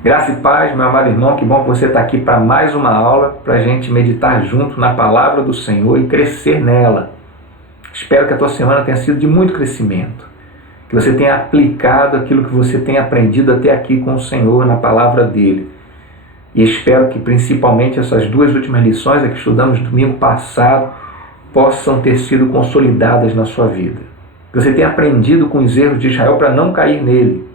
Graça e paz, meu amado irmão, que bom que você está aqui para mais uma aula, para a gente meditar junto na palavra do Senhor e crescer nela. Espero que a tua semana tenha sido de muito crescimento, que você tenha aplicado aquilo que você tem aprendido até aqui com o Senhor na palavra dele. E espero que principalmente essas duas últimas lições que estudamos domingo passado possam ter sido consolidadas na sua vida. Que você tenha aprendido com os erros de Israel para não cair nele.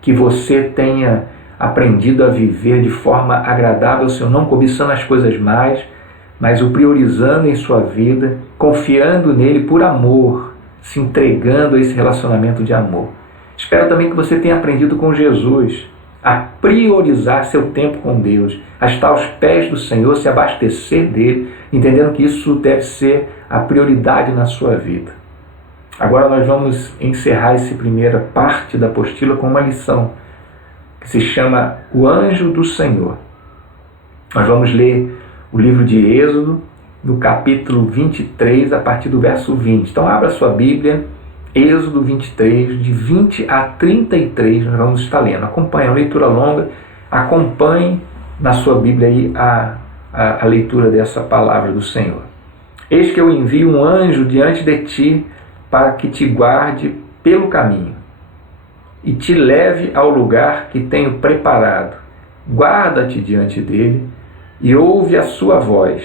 Que você tenha aprendido a viver de forma agradável ao Senhor, não cobiçando as coisas mais, mas o priorizando em sua vida, confiando nele por amor, se entregando a esse relacionamento de amor. Espero também que você tenha aprendido com Jesus a priorizar seu tempo com Deus, a estar aos pés do Senhor, se abastecer dele, entendendo que isso deve ser a prioridade na sua vida. Agora nós vamos encerrar essa primeira parte da apostila com uma lição que se chama O Anjo do Senhor. Nós vamos ler o livro de Êxodo, no capítulo 23, a partir do verso 20. Então abra sua Bíblia, Êxodo 23, de 20 a 33, nós vamos estar lendo. Acompanhe a leitura longa, acompanhe na sua Bíblia aí a leitura dessa palavra do Senhor. Eis que eu envio um anjo diante de ti para que te guarde pelo caminho e te leve ao lugar que tenho preparado. Guarda-te diante dele e ouve a sua voz,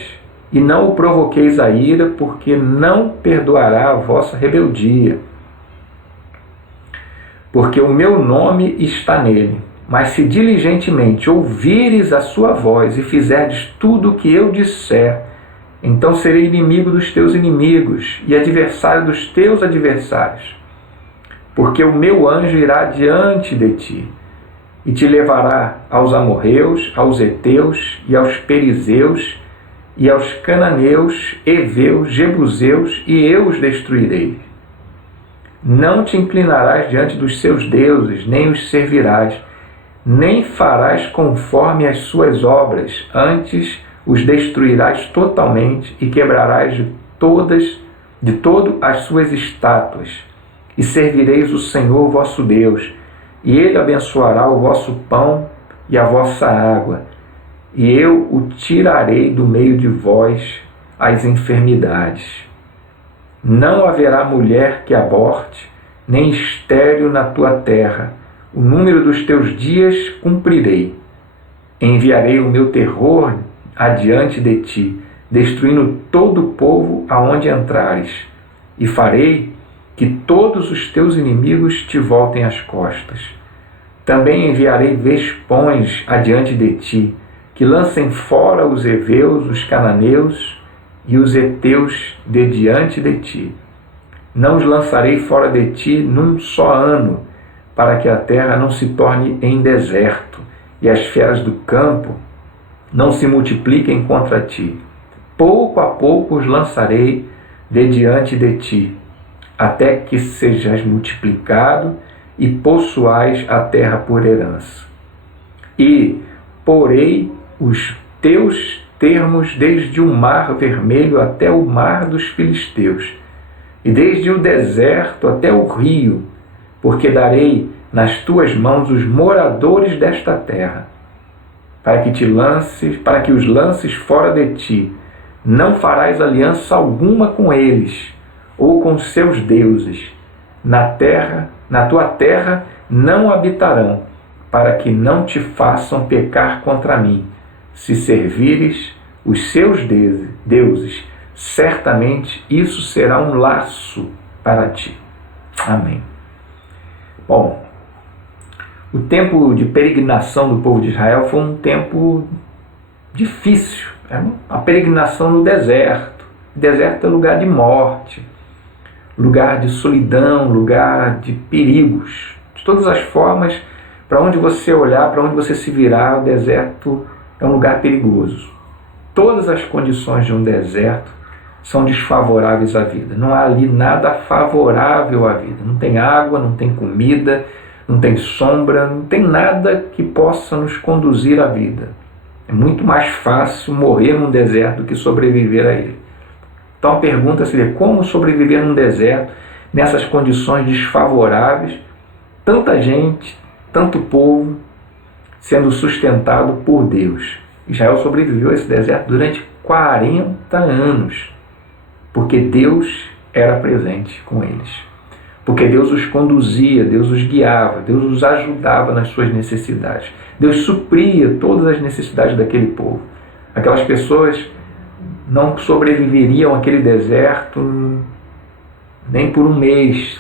e não o provoqueis a ira, porque não perdoará a vossa rebeldia. Porque o meu nome está nele. Mas se diligentemente ouvires a sua voz e fizerdes tudo o que eu disser, então serei inimigo dos teus inimigos e adversário dos teus adversários. Porque o meu anjo irá diante de ti e te levará aos amorreus, aos heteus e aos perizeus e aos cananeus, heveus, jebuseus, e eu os destruirei. Não te inclinarás diante dos seus deuses, nem os servirás, nem farás conforme as suas obras, antes os destruirás totalmente e quebrarás de todo as suas estátuas. E servireis o Senhor vosso Deus, e Ele abençoará o vosso pão e a vossa água, e eu o tirarei do meio de vós as enfermidades. Não haverá mulher que aborte, nem estéril na tua terra. O número dos teus dias cumprirei. Enviarei o meu terror adiante de ti, destruindo todo o povo aonde entrares, e farei que todos os teus inimigos te voltem as costas. Também enviarei vespões adiante de ti, que lancem fora os heveus, os cananeus e os heteus de diante de ti. Não os lançarei fora de ti num só ano, para que a terra não se torne em deserto, e as feras do campo não se multipliquem contra ti. Pouco a pouco os lançarei de diante de ti, até que sejas multiplicado e possuais a terra por herança. E porei os teus termos desde o mar vermelho até o mar dos filisteus, e desde o deserto até o rio, porque darei nas tuas mãos os moradores desta terra, para que os lances fora de ti. Não farás aliança alguma com eles, ou com seus deuses. Na tua terra não habitarão, para que não te façam pecar contra mim. Se servires os seus deuses, certamente isso será um laço para ti. Amém. Bom, o tempo de peregrinação do povo de Israel foi um tempo difícil. Era a peregrinação no deserto. O deserto é lugar de morte, lugar de solidão, lugar de perigos. De todas as formas, para onde você olhar, para onde você se virar, o deserto é um lugar perigoso. Todas as condições de um deserto são desfavoráveis à vida. Não há ali nada favorável à vida. Não tem água, não tem comida, não tem sombra, não tem nada que possa nos conduzir à vida. É muito mais fácil morrer num deserto do que sobreviver a ele. Então a pergunta seria: como sobreviver num deserto, nessas condições desfavoráveis, tanta gente, tanto povo, sendo sustentado por Deus. Israel sobreviveu a esse deserto durante 40 anos, porque Deus era presente com eles. Porque Deus os conduzia, Deus os guiava, Deus os ajudava nas suas necessidades. Deus supria todas as necessidades daquele povo. Aquelas pessoas não sobreviveriam àquele deserto nem por um mês,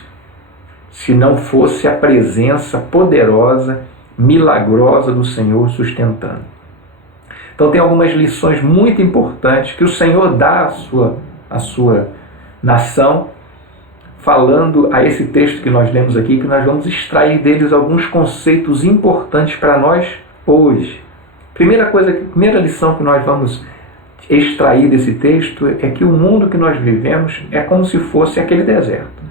se não fosse a presença poderosa, milagrosa do Senhor sustentando. Então tem algumas lições muito importantes que o Senhor dá à sua nação, falando a esse texto que nós lemos aqui, que nós vamos extrair deles alguns conceitos importantes para nós hoje. Primeira lição que nós vamos extrair desse texto é que o mundo que nós vivemos é como se fosse aquele deserto.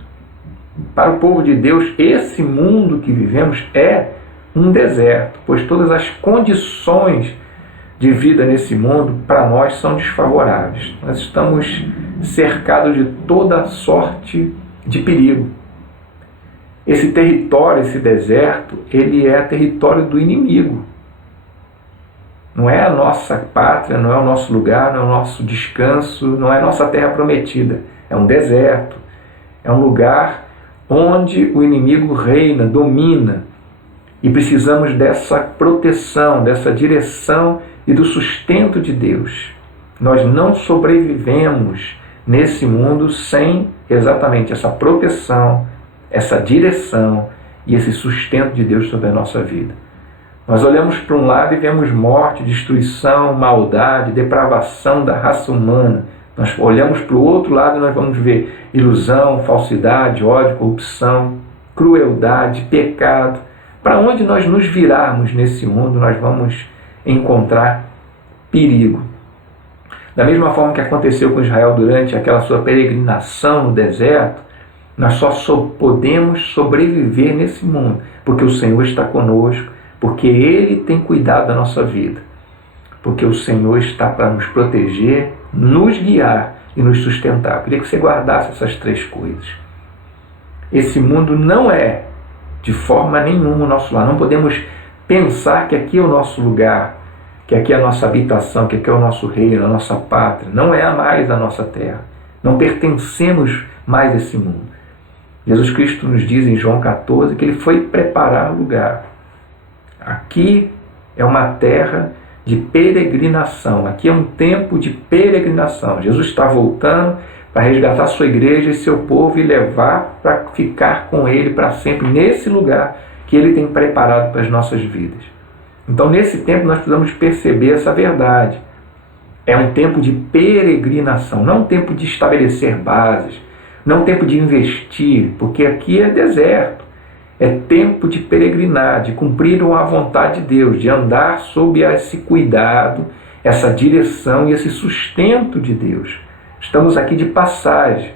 Para o povo de Deus, esse mundo que vivemos é um deserto, pois todas as condições de vida nesse mundo, para nós, são desfavoráveis. Nós estamos cercados de toda sorte de perigo. Esse território, esse deserto, ele é território do inimigo. Não é a nossa pátria, não é o nosso lugar, não é o nosso descanso, não é a nossa terra prometida. É um deserto. É um lugar onde o inimigo reina, domina. E precisamos dessa proteção, dessa direção e do sustento de Deus. Nós não sobrevivemos nesse mundo sem exatamente essa proteção, essa direção e esse sustento de Deus sobre a nossa vida. Nós olhamos para um lado e vemos morte, destruição, maldade, depravação da raça humana. Nós olhamos para o outro lado e nós vamos ver ilusão, falsidade, ódio, corrupção, crueldade, pecado. Para onde nós nos virarmos nesse mundo, nós vamos encontrar perigo. Da mesma forma que aconteceu com Israel durante aquela sua peregrinação no deserto, nós só podemos sobreviver nesse mundo, porque o Senhor está conosco, porque Ele tem cuidado da nossa vida, porque o Senhor está para nos proteger, nos guiar e nos sustentar. Eu queria que você guardasse essas três coisas. Esse mundo não é de forma nenhuma o nosso lar. Não podemos pensar que aqui é o nosso lugar, que aqui é a nossa habitação, que aqui é o nosso reino, a nossa pátria. Não é mais a nossa terra. Não pertencemos mais a esse mundo. Jesus Cristo nos diz em João 14 que Ele foi preparar lugar. Aqui é uma terra de peregrinação. Aqui é um tempo de peregrinação. Jesus está voltando para resgatar a sua igreja e seu povo e levar para ficar com Ele para sempre nesse lugar que Ele tem preparado para as nossas vidas. Então, nesse tempo, nós precisamos perceber essa verdade. É um tempo de peregrinação, não um tempo de estabelecer bases, não um tempo de investir, porque aqui é deserto. É tempo de peregrinar, de cumprir a vontade de Deus, de andar sob esse cuidado, essa direção e esse sustento de Deus. Estamos aqui de passagem,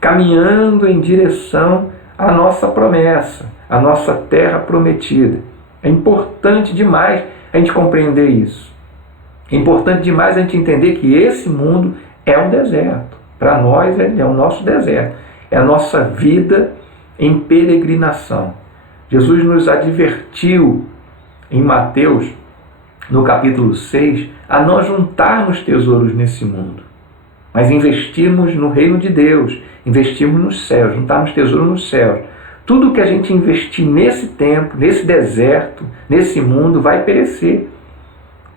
caminhando em direção à nossa promessa, à nossa terra prometida. É importante demais a gente compreender isso. É importante demais a gente entender que esse mundo é um deserto. Para nós, ele é o nosso deserto. É a nossa vida em peregrinação. Jesus nos advertiu em Mateus, no capítulo 6, a nós juntarmos tesouros nesse mundo, mas investirmos no reino de Deus, investirmos nos céus, juntarmos tesouro nos céus. Tudo que a gente investir nesse tempo, nesse deserto, nesse mundo, vai perecer.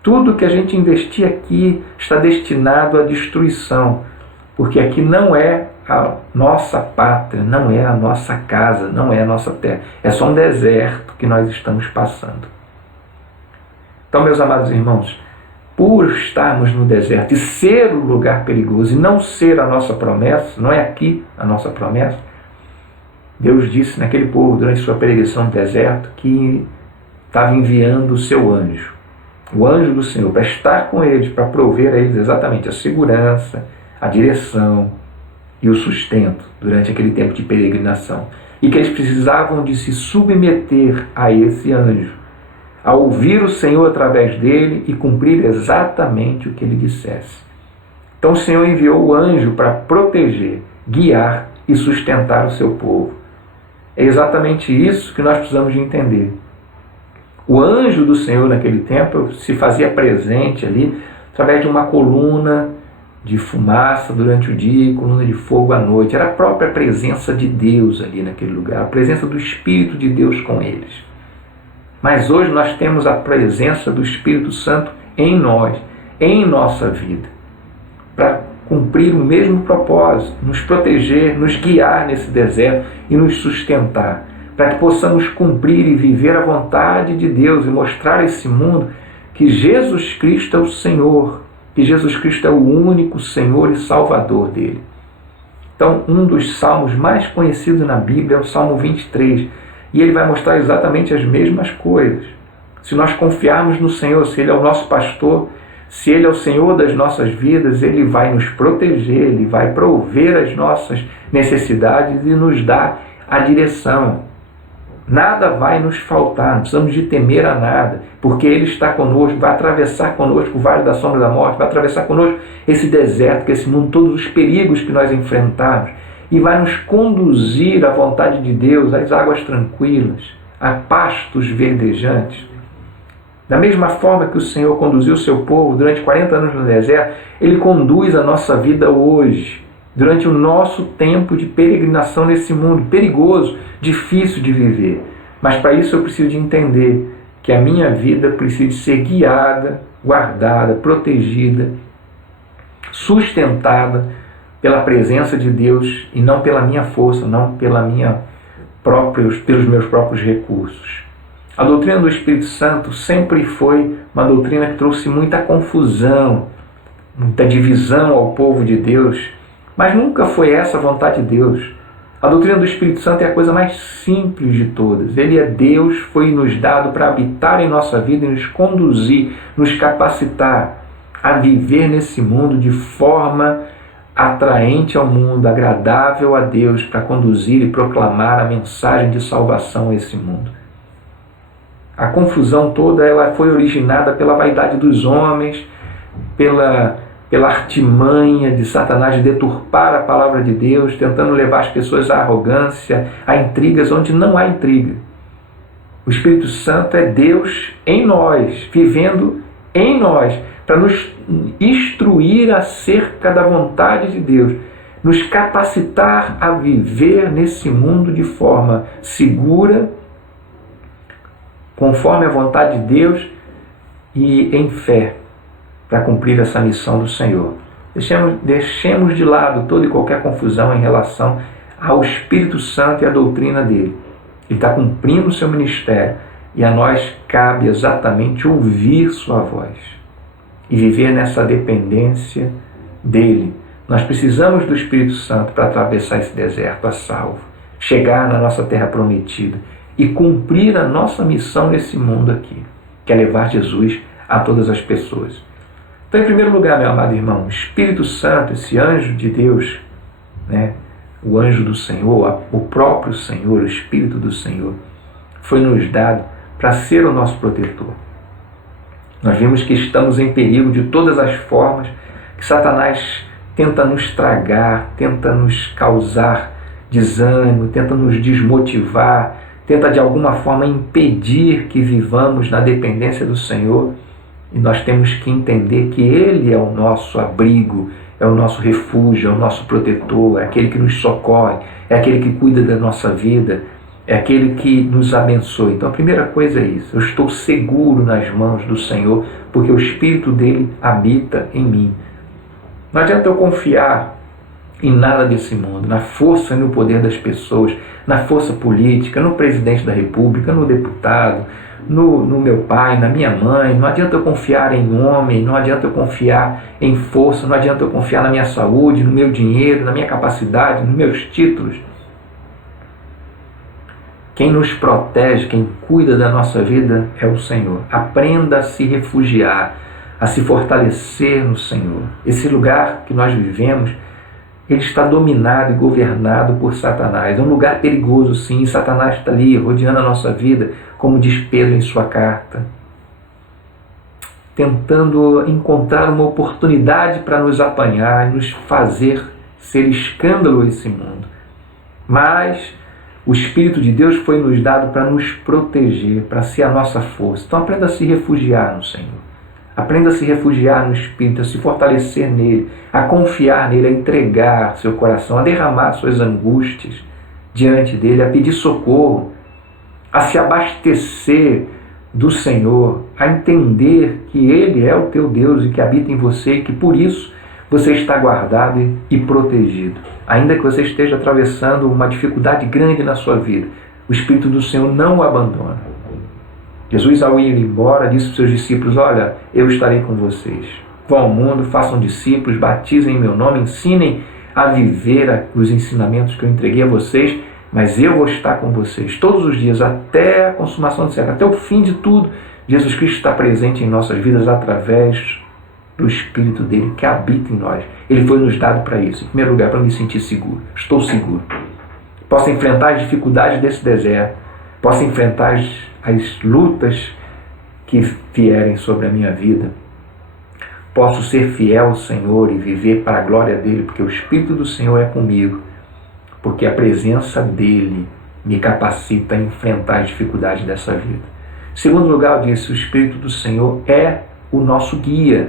Tudo que a gente investir aqui está destinado à destruição, porque aqui não é a nossa pátria, não é a nossa casa, não é a nossa terra. É só um deserto que nós estamos passando. Então, meus amados irmãos, por estarmos no deserto e ser um lugar perigoso e não ser a nossa promessa, não é aqui a nossa promessa, Deus disse naquele povo, durante sua peregrinação no deserto, que estava enviando o seu anjo, o anjo do Senhor, para estar com eles, para prover a eles exatamente a segurança, a direção e o sustento durante aquele tempo de peregrinação. E que eles precisavam de se submeter a esse anjo, a ouvir o Senhor através dele e cumprir exatamente o que ele dissesse. Então o Senhor enviou o anjo para proteger, guiar e sustentar o seu povo. É exatamente isso que nós precisamos de entender. O anjo do Senhor naquele tempo se fazia presente ali através de uma coluna de fumaça durante o dia e coluna de fogo à noite. Era a própria presença de Deus ali naquele lugar, a presença do Espírito de Deus com eles. Mas hoje nós temos a presença do Espírito Santo em nós, em nossa vida, para cumprir o mesmo propósito, nos proteger, nos guiar nesse deserto e nos sustentar, para que possamos cumprir e viver a vontade de Deus e mostrar a esse mundo que Jesus Cristo é o Senhor, que Jesus Cristo é o único Senhor e Salvador dele. Então, um dos salmos mais conhecidos na Bíblia é o Salmo 23, e ele vai mostrar exatamente as mesmas coisas. Se nós confiarmos no Senhor, se Ele é o nosso pastor, se Ele é o Senhor das nossas vidas, Ele vai nos proteger, Ele vai prover as nossas necessidades e nos dar a direção. Nada vai nos faltar, não precisamos de temer a nada, porque Ele está conosco, vai atravessar conosco o vale da sombra da morte, vai atravessar conosco esse deserto, que esse mundo, todos os perigos que nós enfrentamos, e vai nos conduzir à vontade de Deus, às águas tranquilas, a pastos verdejantes. Da mesma forma que o Senhor conduziu o seu povo durante 40 anos no deserto, Ele conduz a nossa vida hoje, durante o nosso tempo de peregrinação nesse mundo perigoso, difícil de viver. Mas para isso eu preciso de entender que a minha vida precisa ser guiada, guardada, protegida, sustentada pela presença de Deus e não pela minha força, não pelos meus próprios recursos. A doutrina do Espírito Santo sempre foi uma doutrina que trouxe muita confusão, muita divisão ao povo de Deus, mas nunca foi essa a vontade de Deus. A doutrina do Espírito Santo é a coisa mais simples de todas. Ele é Deus, foi nos dado para habitar em nossa vida e nos conduzir, nos capacitar a viver nesse mundo de forma atraente ao mundo, agradável a Deus, para conduzir e proclamar a mensagem de salvação a esse mundo. A confusão toda ela foi originada pela vaidade dos homens, pela artimanha de Satanás de deturpar a palavra de Deus, tentando levar as pessoas à arrogância, a intrigas onde não há intriga. O Espírito Santo é Deus em nós, vivendo em nós, para nos instruir acerca da vontade de Deus, nos capacitar a viver nesse mundo de forma segura, conforme a vontade de Deus e em fé, para cumprir essa missão do Senhor. Deixemos de lado toda e qualquer confusão em relação ao Espírito Santo e à doutrina dele. Ele está cumprindo o seu ministério e a nós cabe exatamente ouvir sua voz e viver nessa dependência dele. Nós precisamos do Espírito Santo para atravessar esse deserto a salvo, chegar na nossa terra prometida e cumprir a nossa missão nesse mundo aqui, que é levar Jesus a todas as pessoas. Então, em primeiro lugar, meu amado irmão, o Espírito Santo, esse anjo de Deus, o anjo do Senhor, o próprio Senhor, o Espírito do Senhor, foi nos dado para ser o nosso protetor. Nós vimos que estamos em perigo de todas as formas que Satanás tenta nos tragar, tenta nos causar desânimo, tenta nos desmotivar, tenta de alguma forma impedir que vivamos na dependência do Senhor. E nós temos que entender que Ele é o nosso abrigo, é o nosso refúgio, é o nosso protetor, é aquele que nos socorre, é aquele que cuida da nossa vida, é aquele que nos abençoa. Então a primeira coisa é isso: eu estou seguro nas mãos do Senhor, porque o Espírito dele habita em mim. Não adianta eu confiar em nada desse mundo, na força e no poder das pessoas, na força política, no presidente da República, no deputado, no meu pai, na minha mãe. Não adianta eu confiar em homem, não adianta eu confiar em força, não adianta eu confiar na minha saúde, no meu dinheiro, na minha capacidade, nos meus títulos. Quem nos protege, quem cuida da nossa vida é o Senhor. Aprenda a se refugiar, a se fortalecer no Senhor. Esse lugar que nós vivemos, ele está dominado e governado por Satanás. É um lugar perigoso, sim. Satanás está ali rodeando a nossa vida, como diz Pedro em sua carta, tentando encontrar uma oportunidade para nos apanhar e nos fazer ser escândalo a esse mundo. Mas O Espírito de Deus foi nos dado para nos proteger, para ser a nossa força. Então aprenda a se refugiar no Senhor. Aprenda a se refugiar no Espírito, a se fortalecer nele, a confiar nele, a entregar seu coração, a derramar suas angústias diante dele, a pedir socorro, a se abastecer do Senhor, a entender que ele é o teu Deus e que habita em você e que por isso você está guardado e protegido. Ainda que você esteja atravessando uma dificuldade grande na sua vida, o Espírito do Senhor não o abandona. Jesus, ao ir embora, disse para os seus discípulos: olha, eu estarei com vocês. Vão ao mundo, façam discípulos, batizem em meu nome, ensinem a viver os ensinamentos que eu entreguei a vocês, mas eu vou estar com vocês todos os dias, até a consumação do século, até o fim de tudo. Jesus Cristo está presente em nossas vidas através do Espírito dele que habita em nós. Ele foi nos dado para isso. Em primeiro lugar, para me sentir seguro. Estou seguro. Posso enfrentar as dificuldades desse deserto. Posso enfrentar as lutas que vierem sobre a minha vida. Posso ser fiel ao Senhor e viver para a glória dele, porque o Espírito do Senhor é comigo. Porque a presença dele me capacita a enfrentar as dificuldades dessa vida. Em segundo lugar, eu disse, o Espírito do Senhor é o nosso guia.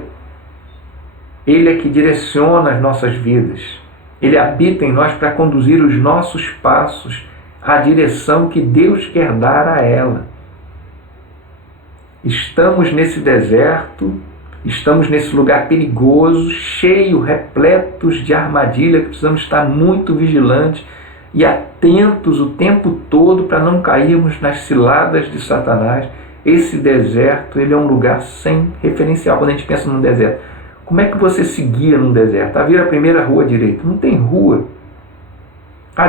Ele é que direciona as nossas vidas. Ele habita em nós para conduzir os nossos passos à direção que Deus quer dar a ela. Estamos nesse deserto, estamos nesse lugar perigoso, cheio, repletos de armadilha, que precisamos estar muito vigilantes e atentos o tempo todo para não cairmos nas ciladas de Satanás. Esse deserto, ele é um lugar sem referencial. Quando a gente pensa num deserto, como é que você se guia num deserto? Vira a primeira rua direita. Não tem rua.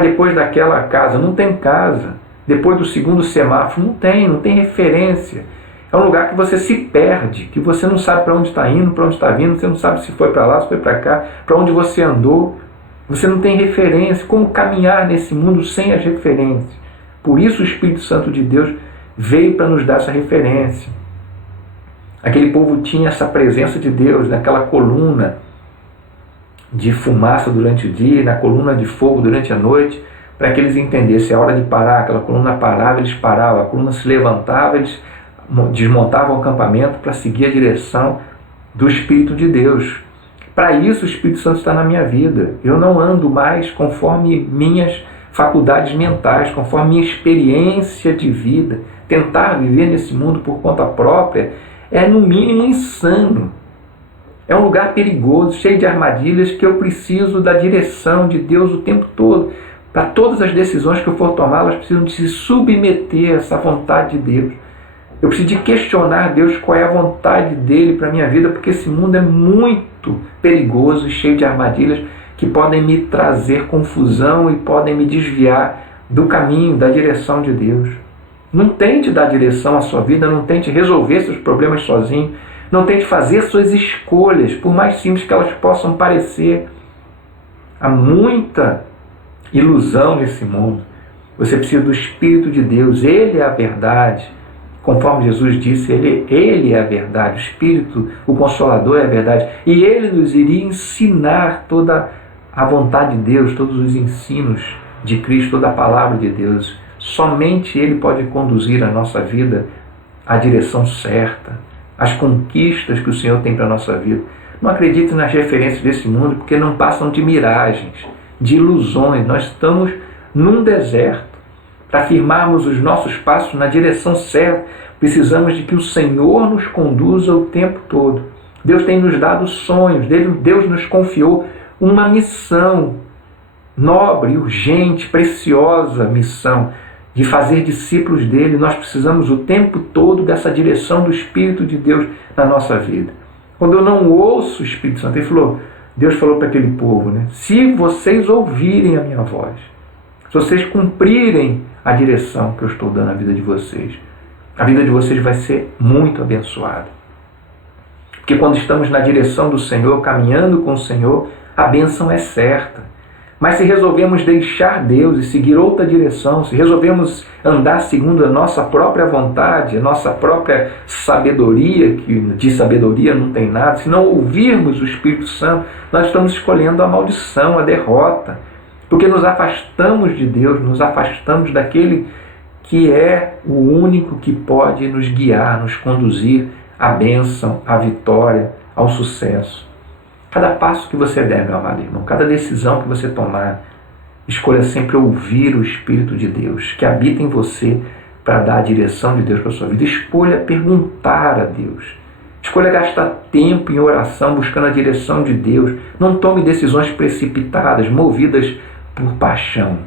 Depois daquela casa. Não tem casa. Depois do segundo semáforo. Não tem referência. É um lugar que você se perde, que você não sabe para onde está indo, para onde está vindo, você não sabe se foi para lá, se foi para cá, para onde você andou. Você não tem referência. Como caminhar nesse mundo sem as referências? Por isso o Espírito Santo de Deus veio para nos dar essa referência. Aquele povo tinha essa presença de Deus naquela coluna de fumaça durante o dia, na coluna de fogo durante a noite, para que eles entendessem a hora de parar. Aquela coluna parava, eles paravam, a coluna se levantava, eles desmontavam o acampamento para seguir a direção do Espírito de Deus. Para isso o Espírito Santo está na minha vida. Eu não ando mais conforme minhas faculdades mentais, conforme minha experiência de vida. Tentar viver nesse mundo por conta própria é no mínimo insano. É um lugar perigoso, cheio de armadilhas, que eu preciso da direção de Deus o tempo todo. Para todas as decisões que eu for tomar, elas precisam de se submeter a essa vontade de Deus. Eu preciso de questionar Deus qual é a vontade dele para a minha vida, porque esse mundo é muito perigoso e cheio de armadilhas que podem me trazer confusão e podem me desviar do caminho, da direção de Deus. Não tente dar direção à sua vida, não tente resolver seus problemas sozinho, não tente fazer suas escolhas, por mais simples que elas possam parecer. Há muita ilusão nesse mundo. Você precisa do Espírito de Deus, Ele é a verdade. Conforme Jesus disse, Ele é a verdade, o Espírito, o Consolador é a verdade. E Ele nos iria ensinar toda a vontade de Deus, todos os ensinos de Cristo, toda a palavra de Deus. Somente Ele pode conduzir a nossa vida à direção certa, às conquistas que o Senhor tem para a nossa vida. Não acredite nas referências desse mundo, porque não passam de miragens, de ilusões. Nós estamos num deserto. Para firmarmos os nossos passos na direção certa, precisamos de que o Senhor nos conduza o tempo todo. Deus tem nos dado sonhos, Deus nos confiou uma missão nobre, urgente, preciosa missão de fazer discípulos dele. Nós precisamos o tempo todo dessa direção do Espírito de Deus na nossa vida. Quando eu não ouço o Espírito Santo, Deus falou para aquele povo, se vocês ouvirem a minha voz, se vocês cumprirem a direção que eu estou dando à vida de vocês, a vida de vocês vai ser muito abençoada. Porque quando estamos na direção do Senhor, caminhando com o Senhor, a bênção é certa. Mas se resolvemos deixar Deus e seguir outra direção, se resolvemos andar segundo a nossa própria vontade, a nossa própria sabedoria, que de sabedoria não tem nada, se não ouvirmos o Espírito Santo, nós estamos escolhendo a maldição, a derrota. Porque nos afastamos de Deus, nos afastamos daquele que é o único que pode nos guiar, nos conduzir à bênção, à vitória, ao sucesso. Cada passo que você der, meu amado irmão, cada decisão que você tomar, escolha sempre ouvir o Espírito de Deus, que habita em você para dar a direção de Deus para a sua vida. Escolha perguntar a Deus. Escolha gastar tempo em oração, buscando a direção de Deus. Não tome decisões precipitadas, movidas por paixão.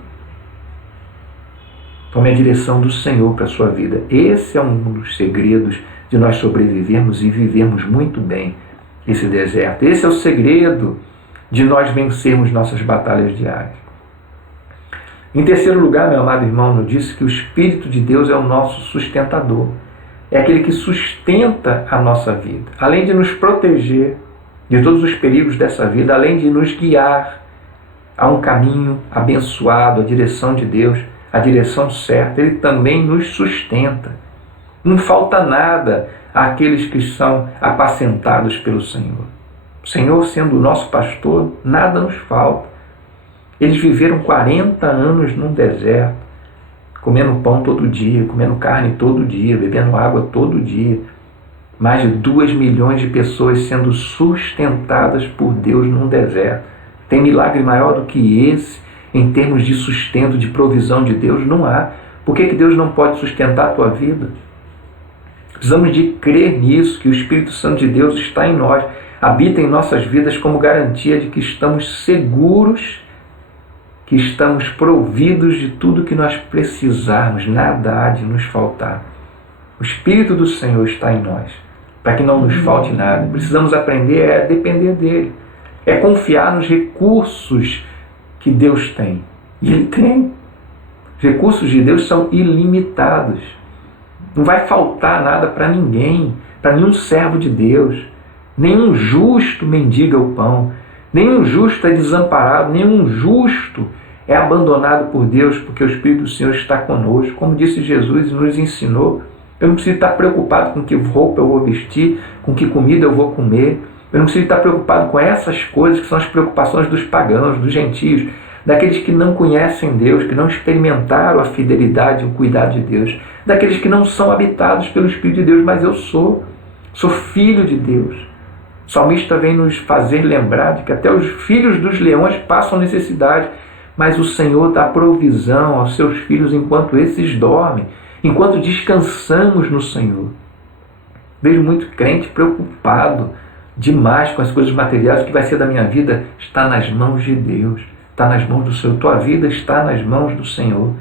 Tome a direção do Senhor para a sua vida. Esse é um dos segredos de nós sobrevivermos e vivermos muito bem esse deserto. Esse é o segredo de nós vencermos nossas batalhas diárias. Em terceiro lugar, meu amado irmão, eu disse que o Espírito de Deus é o nosso sustentador. É aquele que sustenta a nossa vida. Além de nos proteger de todos os perigos dessa vida, além de nos guiar a um caminho abençoado, a direção de Deus, a direção certa, Ele também nos sustenta. Não falta nada àqueles que são apacentados pelo Senhor. O Senhor, sendo o nosso pastor, nada nos falta. Eles viveram 40 anos num deserto, comendo pão todo dia, comendo carne todo dia, bebendo água todo dia. Mais de 2 milhões de pessoas sendo sustentadas por Deus num deserto. Tem milagre maior do que esse em termos de sustento, de provisão de Deus? Não há. Por que Deus não pode sustentar a tua vida? Precisamos de crer nisso, que o Espírito Santo de Deus está em nós, habita em nossas vidas como garantia de que estamos seguros, que estamos providos de tudo que nós precisarmos, nada há de nos faltar. O Espírito do Senhor está em nós, para que não nos falte nada. Precisamos aprender a depender dEle, é confiar nos recursos que Deus tem. E Ele tem. Os recursos de Deus são ilimitados. Não vai faltar nada para ninguém, para nenhum servo de Deus. Nenhum justo mendiga o pão, nenhum justo é desamparado, nenhum justo é abandonado por Deus, porque o Espírito do Senhor está conosco. Como disse Jesus e nos ensinou, eu não preciso estar preocupado com que roupa eu vou vestir, com que comida eu vou comer. Eu não preciso estar preocupado com essas coisas que são as preocupações dos pagãos, dos gentios, daqueles que não conhecem Deus, que não experimentaram a fidelidade e o cuidado de Deus, daqueles que não são habitados pelo Espírito de Deus, mas eu sou filho de Deus. O salmista vem nos fazer lembrar de que até os filhos dos leões passam necessidade, mas o Senhor dá provisão aos seus filhos enquanto esses dormem, enquanto descansamos no Senhor. Vejo muito crente preocupado demais com as coisas materiais. O que vai ser da minha vida está nas mãos de Deus, está nas mãos do Senhor. Tua vida está nas mãos do Senhor.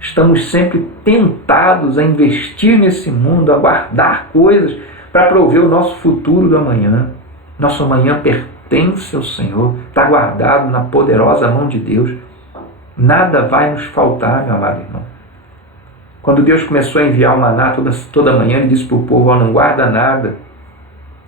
Estamos sempre tentados a investir nesse mundo, a guardar coisas para prover o nosso futuro do amanhã. Nosso amanhã pertence ao Senhor, está guardado na poderosa mão de Deus. Nada vai nos faltar, meu amado irmão. Quando Deus começou a enviar o maná toda manhã, Ele disse para o povo: não guarda nada,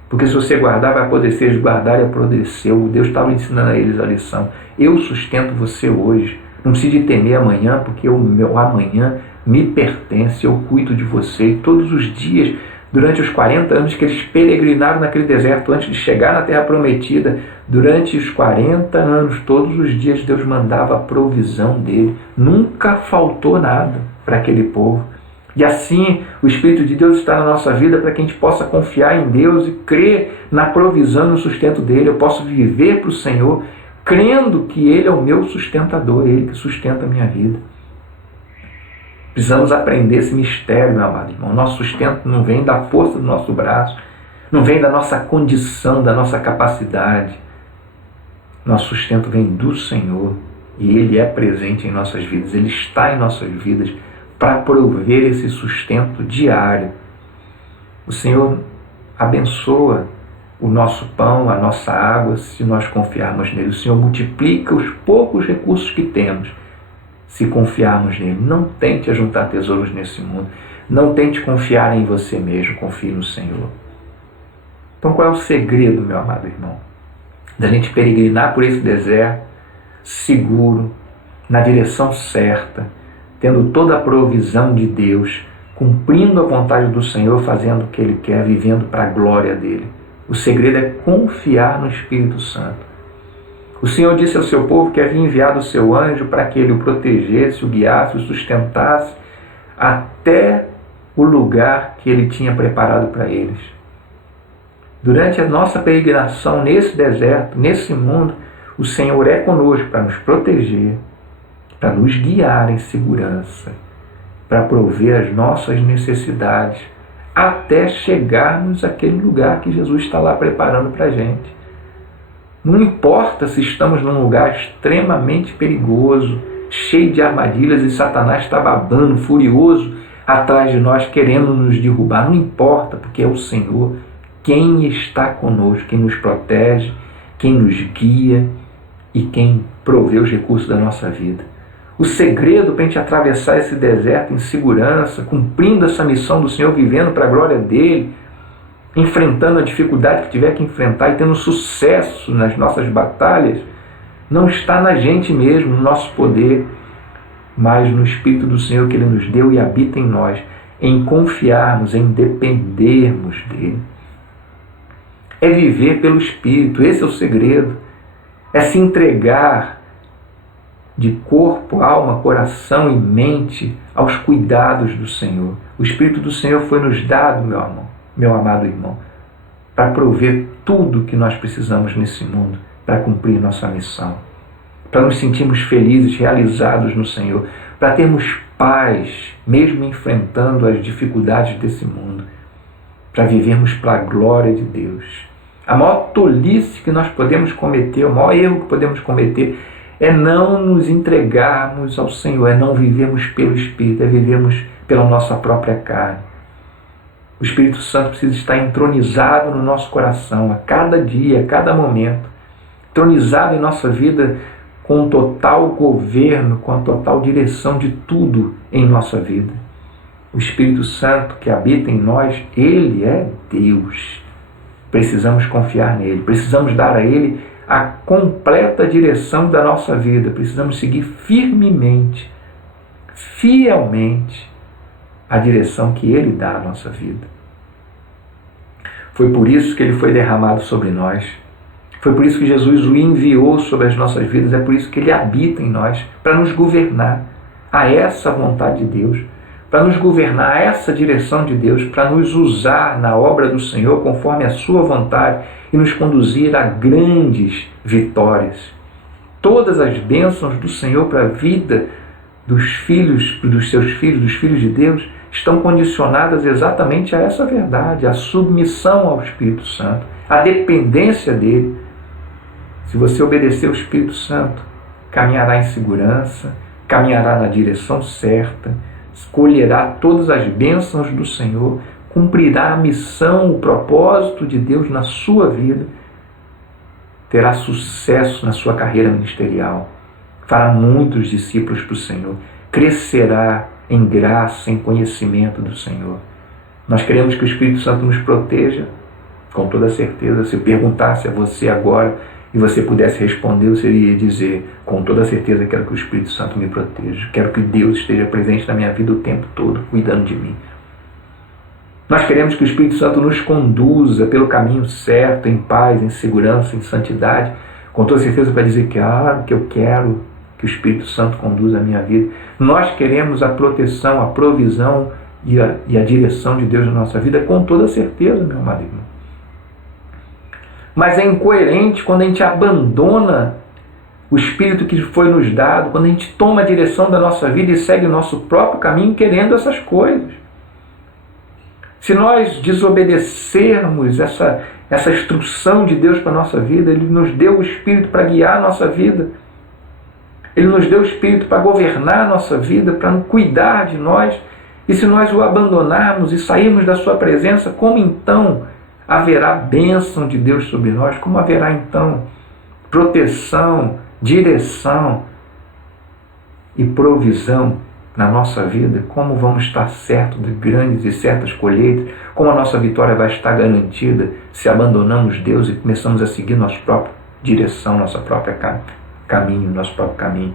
porque se você guardar, vai apodrecer, desguardar e apodreceu. Deus estava ensinando a eles a lição. Eu sustento você hoje. Não precise temer amanhã, porque o meu amanhã me pertence. Eu cuido de você. E todos os dias, durante os 40 anos que eles peregrinaram naquele deserto, antes de chegar na Terra Prometida, durante os 40 anos, todos os dias, Deus mandava a provisão dele. Nunca faltou nada para aquele povo. E assim, o Espírito de Deus está na nossa vida para que a gente possa confiar em Deus e crer na provisão e no sustento dele. Eu posso viver para o Senhor, crendo que Ele é o meu sustentador, Ele que sustenta a minha vida. Precisamos aprender esse mistério, meu amado irmão. O nosso sustento não vem da força do nosso braço, não vem da nossa condição, da nossa capacidade. Nosso sustento vem do Senhor e Ele é presente em nossas vidas. Ele está em nossas vidas para prover esse sustento diário. O Senhor abençoa o nosso pão, a nossa água, se nós confiarmos nele. O Senhor multiplica os poucos recursos que temos, se confiarmos nele. Não tente ajuntar tesouros nesse mundo. Não tente confiar em você mesmo. Confie no Senhor. Então, qual é o segredo, meu amado irmão? Da gente peregrinar por esse deserto, seguro, na direção certa, tendo toda a provisão de Deus, cumprindo a vontade do Senhor, fazendo o que Ele quer, vivendo para a glória dele. O segredo é confiar no Espírito Santo. O Senhor disse ao seu povo que havia enviado o seu anjo para que ele o protegesse, o guiasse, o sustentasse até o lugar que ele tinha preparado para eles. Durante a nossa peregrinação nesse deserto, nesse mundo, o Senhor é conosco para nos proteger, para nos guiar em segurança, para prover as nossas necessidades, até chegarmos àquele lugar que Jesus está lá preparando para a gente. Não importa se estamos num lugar extremamente perigoso, cheio de armadilhas, e Satanás está babando, furioso, atrás de nós, querendo nos derrubar. Não importa, porque é o Senhor quem está conosco, quem nos protege, quem nos guia e quem provê os recursos da nossa vida. O segredo para a gente atravessar esse deserto em segurança, cumprindo essa missão do Senhor, vivendo para a glória dEle, enfrentando a dificuldade que tiver que enfrentar e tendo sucesso nas nossas batalhas, não está na gente mesmo, no nosso poder, mas no Espírito do Senhor que Ele nos deu e habita em nós, em confiarmos, em dependermos dEle. É viver pelo Espírito, esse é o segredo. É se entregar de corpo, alma, coração e mente aos cuidados do Senhor. O Espírito do Senhor foi nos dado, meu amado irmão, para prover tudo que nós precisamos nesse mundo, para cumprir nossa missão, para nos sentirmos felizes, realizados no Senhor, para termos paz, mesmo enfrentando as dificuldades desse mundo, para vivermos para a glória de Deus. A maior tolice que nós podemos cometer, o maior erro que podemos cometer, é não nos entregarmos ao Senhor, é não vivermos pelo Espírito, é vivermos pela nossa própria carne. O Espírito Santo precisa estar entronizado no nosso coração, a cada dia, a cada momento, entronizado em nossa vida com o total governo, com a total direção de tudo em nossa vida. O Espírito Santo que habita em nós, Ele é Deus. Precisamos confiar nele, precisamos dar a Ele a completa direção da nossa vida, precisamos seguir firmemente, fielmente, a direção que Ele dá à nossa vida. Foi por isso que Ele foi derramado sobre nós, foi por isso que Jesus o enviou sobre as nossas vidas, é por isso que Ele habita em nós, para nos governar a essa vontade de Deus, para nos governar a essa direção de Deus, para nos usar na obra do Senhor conforme a sua vontade e nos conduzir a grandes vitórias. Todas as bênçãos do Senhor para a vida dos filhos, dos seus filhos, dos filhos de Deus, estão condicionadas exatamente a essa verdade, a submissão ao Espírito Santo, a dependência dele. Se você obedecer ao Espírito Santo, caminhará em segurança, caminhará na direção certa, escolherá todas as bênçãos do Senhor, cumprirá a missão, o propósito de Deus na sua vida, terá sucesso na sua carreira ministerial, fará muitos discípulos para o Senhor, crescerá em graça, em conhecimento do Senhor. Nós queremos que o Espírito Santo nos proteja, com toda certeza. Se eu perguntasse a você agora e você pudesse responder, eu seria dizer, com toda certeza, quero que o Espírito Santo me proteja, quero que Deus esteja presente na minha vida o tempo todo, cuidando de mim. Nós queremos que o Espírito Santo nos conduza pelo caminho certo, em paz, em segurança, em santidade, com toda certeza para dizer que eu quero que o Espírito Santo conduza a minha vida. Nós queremos a proteção, a provisão e a direção de Deus na nossa vida, com toda certeza, meu amado irmão. Mas é incoerente quando a gente abandona o Espírito que foi nos dado, quando a gente toma a direção da nossa vida e segue o nosso próprio caminho querendo essas coisas. Se nós desobedecermos essa instrução de Deus para a nossa vida, Ele nos deu o Espírito para guiar a nossa vida, Ele nos deu o Espírito para governar a nossa vida, para cuidar de nós, e se nós o abandonarmos e sairmos da sua presença, como então haverá bênção de Deus sobre nós? Como haverá então proteção, direção e provisão na nossa vida? Como vamos estar certos de grandes e certas colheitas? Como a nossa vitória vai estar garantida se abandonamos Deus e começamos a seguir nossa própria direção, nossa própria caminho, nosso próprio caminho?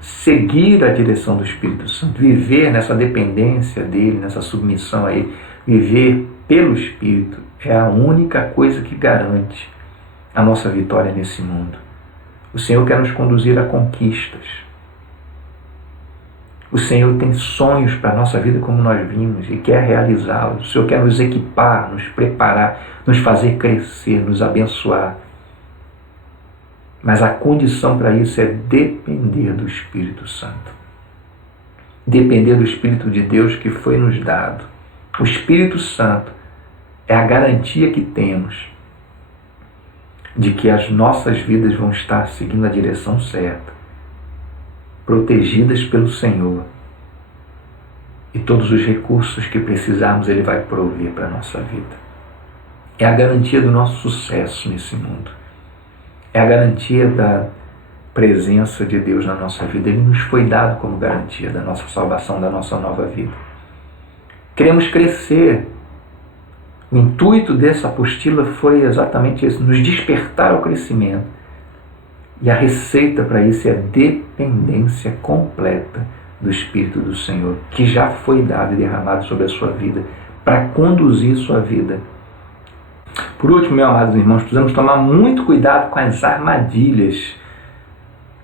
Seguir a direção do Espírito Santo, viver nessa dependência dele, nessa submissão a ele, viver pelo Espírito, é a única coisa que garante a nossa vitória nesse mundo. O Senhor quer nos conduzir a conquistas. O Senhor tem sonhos para a nossa vida, como nós vimos, e quer realizá-los. O Senhor quer nos equipar, nos preparar, nos fazer crescer, nos abençoar. Mas a condição para isso é depender do Espírito Santo. Depender do Espírito de Deus que foi nos dado. O Espírito Santo é a garantia que temos de que as nossas vidas vão estar seguindo a direção certa, protegidas pelo Senhor, e todos os recursos que precisarmos Ele vai prover para a nossa vida. É a garantia do nosso sucesso nesse mundo. É a garantia da presença de Deus na nossa vida. Ele nos foi dado como garantia da nossa salvação, da nossa nova vida. Queremos crescer. O intuito dessa apostila foi exatamente isso, nos despertar ao crescimento. E a receita para isso é a dependência completa do Espírito do Senhor, que já foi dado e derramado sobre a sua vida, para conduzir sua vida. Por último, meus amados irmãos, precisamos tomar muito cuidado com as armadilhas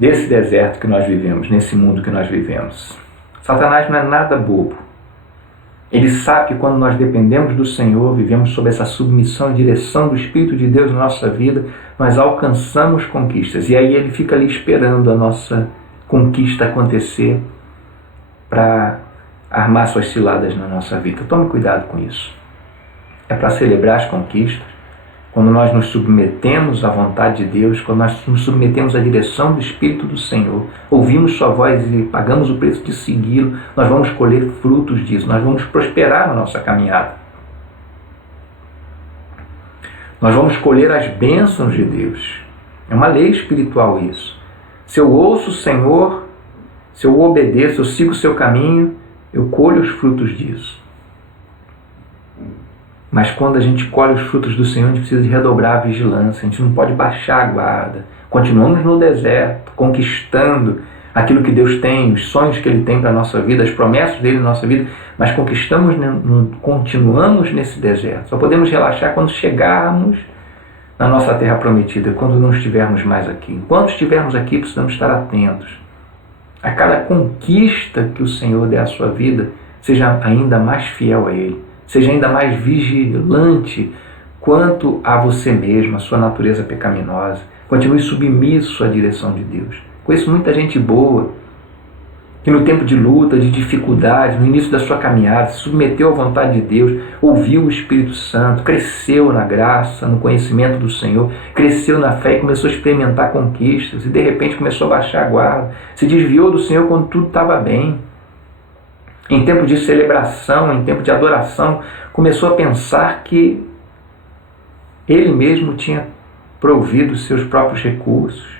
desse deserto que nós vivemos, nesse mundo que nós vivemos. Satanás não é nada bobo. Ele sabe que quando nós dependemos do Senhor, vivemos sob essa submissão e direção do Espírito de Deus na nossa vida, nós alcançamos conquistas. E aí ele fica ali esperando a nossa conquista acontecer para armar suas ciladas na nossa vida. Tome cuidado com isso. É para celebrar as conquistas. Quando nós nos submetemos à vontade de Deus, quando nós nos submetemos à direção do Espírito do Senhor, ouvimos sua voz e pagamos o preço de segui-lo, nós vamos colher frutos disso, nós vamos prosperar na nossa caminhada. Nós vamos colher as bênçãos de Deus. É uma lei espiritual isso. Se eu ouço o Senhor, se eu obedeço, eu sigo o seu caminho, eu colho os frutos disso. Mas quando a gente colhe os frutos do Senhor, a gente precisa de redobrar a vigilância, a gente não pode baixar a guarda. Continuamos no deserto, conquistando aquilo que Deus tem, os sonhos que Ele tem para a nossa vida, as promessas dEle na nossa vida, mas continuamos nesse deserto. Só podemos relaxar quando chegarmos na nossa terra prometida, quando não estivermos mais aqui. Enquanto estivermos aqui, precisamos estar atentos a cada conquista que o Senhor der à sua vida, seja ainda mais fiel a Ele. Seja ainda mais vigilante quanto a você mesmo, a sua natureza pecaminosa. Continue submisso à direção de Deus. Conheço muita gente boa que no tempo de luta, de dificuldade, no início da sua caminhada, se submeteu à vontade de Deus, ouviu o Espírito Santo, cresceu na graça, no conhecimento do Senhor, cresceu na fé e começou a experimentar conquistas e de repente começou a baixar a guarda, se desviou do Senhor quando tudo estava bem. Em tempo de celebração, em tempo de adoração, começou a pensar que ele mesmo tinha provido os seus próprios recursos,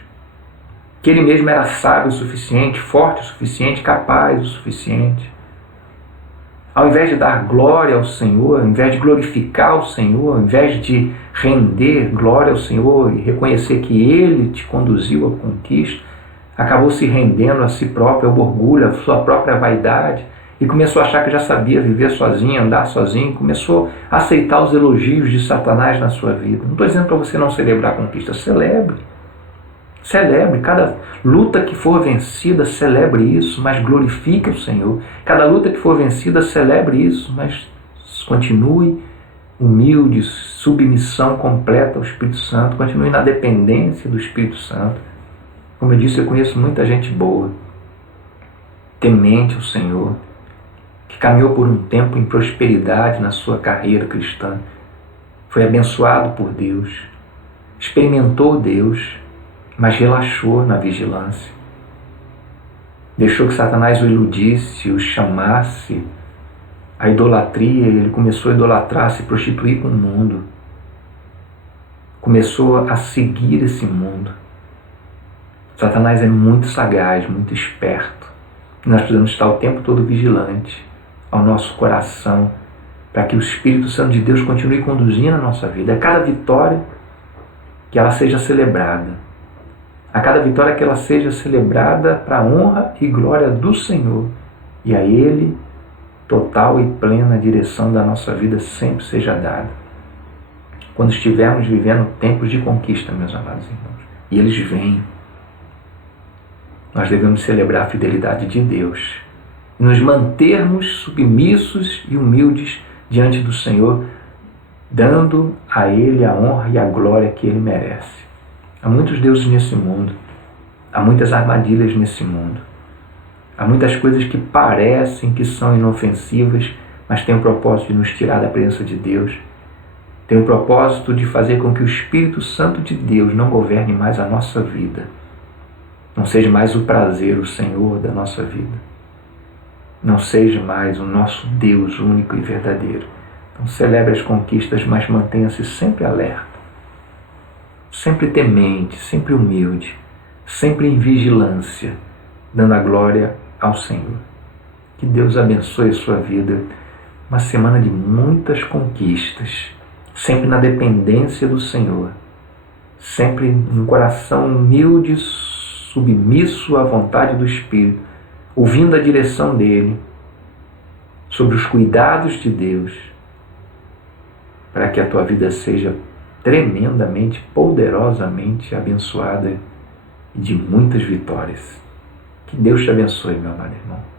que ele mesmo era sábio o suficiente, forte o suficiente, capaz o suficiente. Ao invés de dar glória ao Senhor, ao invés de glorificar o Senhor, ao invés de render glória ao Senhor e reconhecer que Ele te conduziu à conquista, acabou se rendendo a si próprio, ao orgulho, à sua própria vaidade, e começou a achar que já sabia viver sozinho, andar sozinho, começou a aceitar os elogios de Satanás na sua vida. Não estou dizendo para você não celebrar a conquista, celebre. Celebre, cada luta que for vencida, celebre isso, mas glorifique o Senhor. Cada luta que for vencida, celebre isso, mas continue humilde, submissão completa ao Espírito Santo, continue na dependência do Espírito Santo. Como eu disse, eu conheço muita gente boa, temente ao Senhor, que caminhou por um tempo em prosperidade na sua carreira cristã, foi abençoado por Deus, experimentou Deus, mas relaxou na vigilância. Deixou que Satanás o iludisse, o chamasse à idolatria, e ele começou a idolatrar, se prostituir com o mundo. Começou a seguir esse mundo. Satanás é muito sagaz, muito esperto. Nós precisamos estar o tempo todo vigilante ao nosso coração, para que o Espírito Santo de Deus continue conduzindo a nossa vida. A cada vitória, que ela seja celebrada. A cada vitória, que ela seja celebrada para a honra e glória do Senhor. E a Ele, total e plena direção da nossa vida sempre seja dada. quando estivermos vivendo tempos de conquista, meus amados irmãos. E eles vêm. Nós devemos celebrar a fidelidade de Deus, nos mantermos submissos e humildes diante do Senhor, dando a Ele a honra e a glória que Ele merece. Há muitos deuses nesse mundo, há muitas armadilhas nesse mundo, há muitas coisas que parecem que são inofensivas, mas têm o propósito de nos tirar da presença de Deus, tem o propósito de fazer com que o Espírito Santo de Deus não governe mais a nossa vida, não seja mais o prazer, o Senhor da nossa vida, não seja mais o nosso Deus único e verdadeiro. Então celebre as conquistas, mas mantenha-se sempre alerta, sempre temente, sempre humilde, sempre em vigilância, dando a glória ao Senhor. Que Deus abençoe a sua vida, uma semana de muitas conquistas, sempre na dependência do Senhor, sempre um coração humilde, submisso à vontade do Espírito, ouvindo a direção dEle, sobre os cuidados de Deus, para que a tua vida seja tremendamente, poderosamente abençoada e de muitas vitórias. Que Deus te abençoe, meu amado irmão.